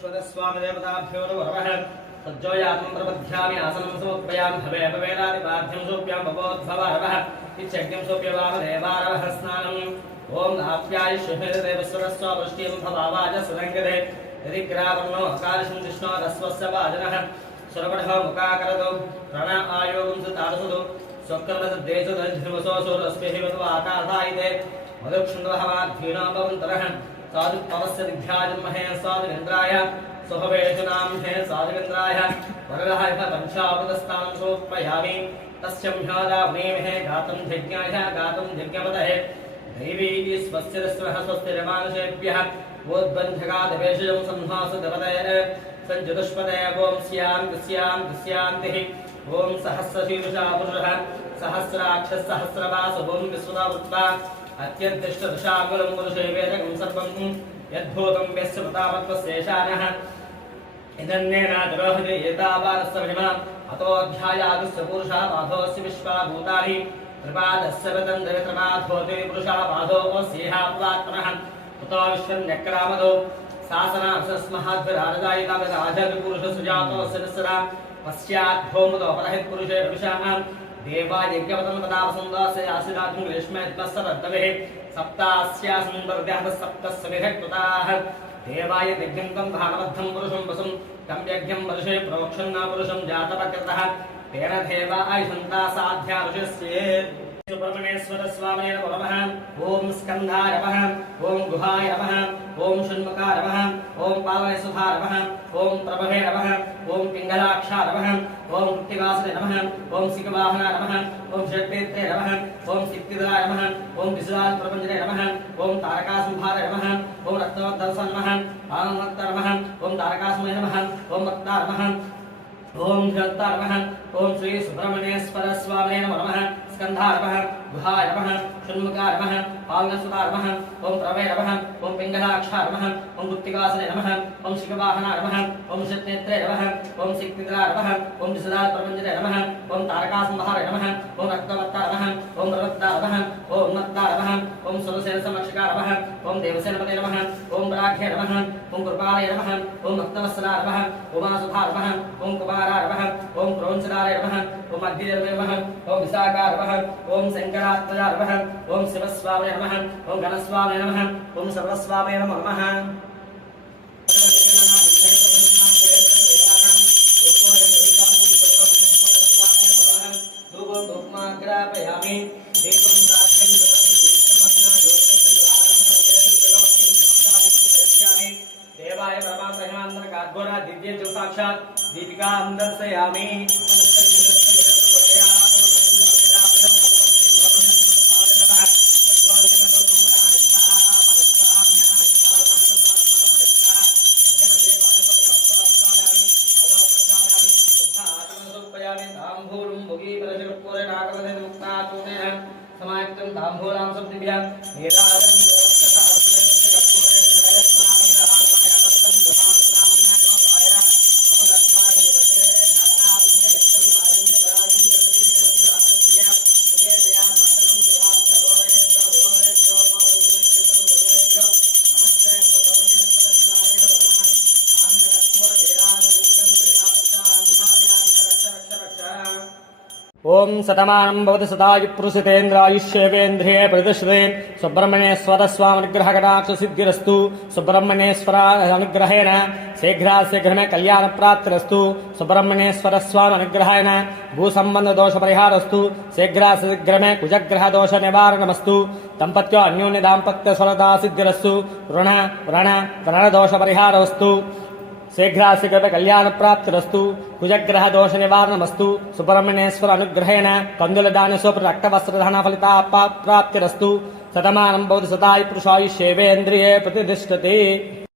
स्वामिदेवताभ्यो नमः सज्जोयात्मं प्रबध्यामि आसनं समर्पयामि भवे भवेदादिपार्थ्यं सोऽप्यां भवोद्भवारवः इत्यज्ञं सोऽप्यवामदेवारवः स्नानम् ॐ आप्यायुष्यदेवस्वरस्वपुष्टिं भवावाच सुरङ्गते यदि ग्रावर्णो अकालिशं जिष्णो रस्वस्य वाजनः सुरवढो मुखाकरदो रण आयोगं सुतारसुदो स्वकर्णदेशो दध्रुवसोऽसुरस्मिहिवतु आकाशायिते मधुक्षुण्डवहवाद्धीनो भवन्तरः साधु पवस्य दिग्ध्याजन्महे स्वादिन्द्राय स्वभवेशुनां हे स्वादिन्द्राय वरदः पंचावतस्तानं समर्पयामि तस्यं ह्यादावनेमहे गातं यज्ञाय गातं यज्ञपतये दैवी स्वस्य स्वस्तिरमानुषेभ्यः वोद्बन्धकादिवेशजं संहासदपतये सञ्चतुष्पदये ॐ स्यां ॐ सहस्रशीर्षा पुरुषः सहस्राक्षः सहस्रवास ॐ विश्वदावृत्ता अत्यद्दिष्टदशाङ्गुलं पुरुषे वेदकं सर्वं यद्भूतं यस्य प्रतापत्वशेषानः इदन्नेनाद्रोहते एतावानस्य महिमा अतोऽध्यायागस्य पुरुषः पादोऽस्य विश्वाभूतानि त्रिपादस्य वदन्धवित्रपाधोते पुरुषः पादोऽस्येहात्मात्मनः ततो विश्वन्यक्रामदो शासनासस्महाद्विराजदायितागराजपुरुषसुजातोऽस्य पश्चाद्भौमुदोपरहित पुरुषे देवा यज्ञवतं पदावसुन्दस्य आसिदातुं ग्रीष्मेत्मस्य वर्तवेः सप्तास्यासुन्दर्भ्यः सप्तस्सविधकृताः देवाय यज्ञं तं भानबद्धं पुरुषं वसुं तं यज्ञं वर्षे प्रोक्षन्ना पुरुषं जातपकृतः तेन देवाय सन्ता साध्या ऋषस्येत् सुब्रह्मण्येश्वर स्वामिने नमः ओम स्कन्धाय नमः ओम गुहाय नमः ओम षण्मुखाय नमः ओम पावनेसुधाय नमः ओम प्रभवे नमः ओम पिंगलाक्षाय नमः ओम कृत्तिवासने नमः ओम सिकवाहनाय नमः ओम षट्नेत्रे नमः ओम सिक्तिधराय नमः ओम विसुराज प्रपञ्चने नमः ओम तारकासंहाराय नमः ओम रत्नवद्धवसाय नमः ओम मत्ता नमः ओम तारकासमये नमः ओम मत्ता नमः ओम ध्याता नमः ओम श्री सुब्रह्मण्येश्वर स्वामिने नमः स्कन्धाय नमः गुहाय नमः षण्मुखाय नमः पावनसुताय नमः ओम प्रभवे नमः ओम पिंगलाक्षाय नमः ओम कृत्तिवासने नमः ओम शिखवाहनाय नमः ओम षट्नेत्रे नमः ओम सिक्तिधराय नमः ओम विसुराज प्रपञ्चने नमः ओम तारकासंहाराय नमः ओम रक्तवत्ता नमः ओम प्रवत्ता नमः ओम उन्मत्ता नमः ओम सुरसेनसमक्षकाय नमः ओम देवसेनपते नमः ओम प्राख्ये नमः ओम कृपालये नमः ओम भक्तवत्सलाय नमः उमासुधाय नमः ओम कुमाराय नमः ओम क्रोञ्चराय नमः ओम अग्निदेवाय नमः ओम विशाखाय नमः ओम शंकरात्मजाय नमः ओम शिवस्वामिने नमः ओम गणस्वामिने नमः ओम सर्वस्वामिने नमः धूपमाग्रापयामि दीपं साक्ष्यं देवाय परमात्महेमान्तरकाद्घोरा दिव्य साक्षात् दीपिका दर्शयामि समायुक्तं ताम्बूलां सप्तिभ्यां नीराजं ओम शतमानं भवति सदायुपुरुषितेन्द्रायुष्येवेन्द्रिये प्रतिष्ठिते सुब्रह्मण्येश्वर स्वामनुग्रहकटाक्ष सिद्धिरस्तु सुब्रह्मण्येश्वर अनुग्रहेण शीघ्रातिशीघ्रमे कल्याण प्राप्तिरस्तु सुब्रह्मण्येश्वर स्वामी अनुग्रहेण भूसंबंध दोष परिहारस्तु शीघ्रातिशीघ्रमे कुजग्रह दोष निवारणमस्तु दंपत्यो अन्योन्य दाम्पत्य फलदा सिद्धिरस्तु ऋण व्रण व्रण दोष परिहारस्तु शीघ्रातिशीघ्रमे कल्याण प्राप्तिरस्तु कुजग्रह दोष निवारणमस्तु सुब्रह्मण्येश्वर अनुग्रहेण कंदुलदान स्वप्न रक्तवस्त्रधन फलिता प्राप्तिरस्तु शतमानं भवति सदायुपुरुषायुष्येवेन्द्रिये प्रतिष्ठते।